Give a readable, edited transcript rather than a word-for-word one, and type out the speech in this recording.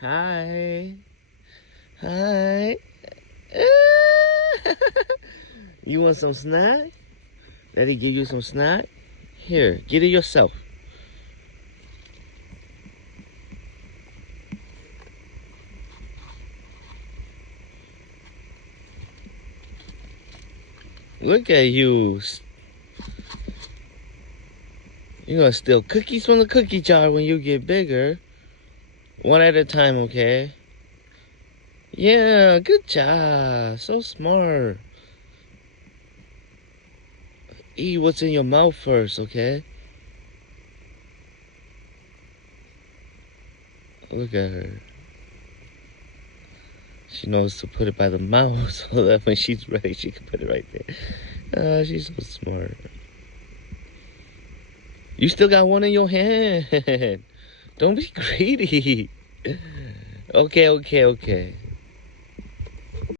Hi. Hi. You want some snack? Daddy give you some snack? Here, get it yourself. Look at you. You're gonna steal cookies from the cookie jar when you get bigger. One at a time, okay? Yeah, good job. So smart. Eat what's in your mouth first, okay? Look at her. She knows to put it by the mouth so that when she's ready, she can put it right there. She's so smart. You still got one in your hand. Don't be greedy. Okay.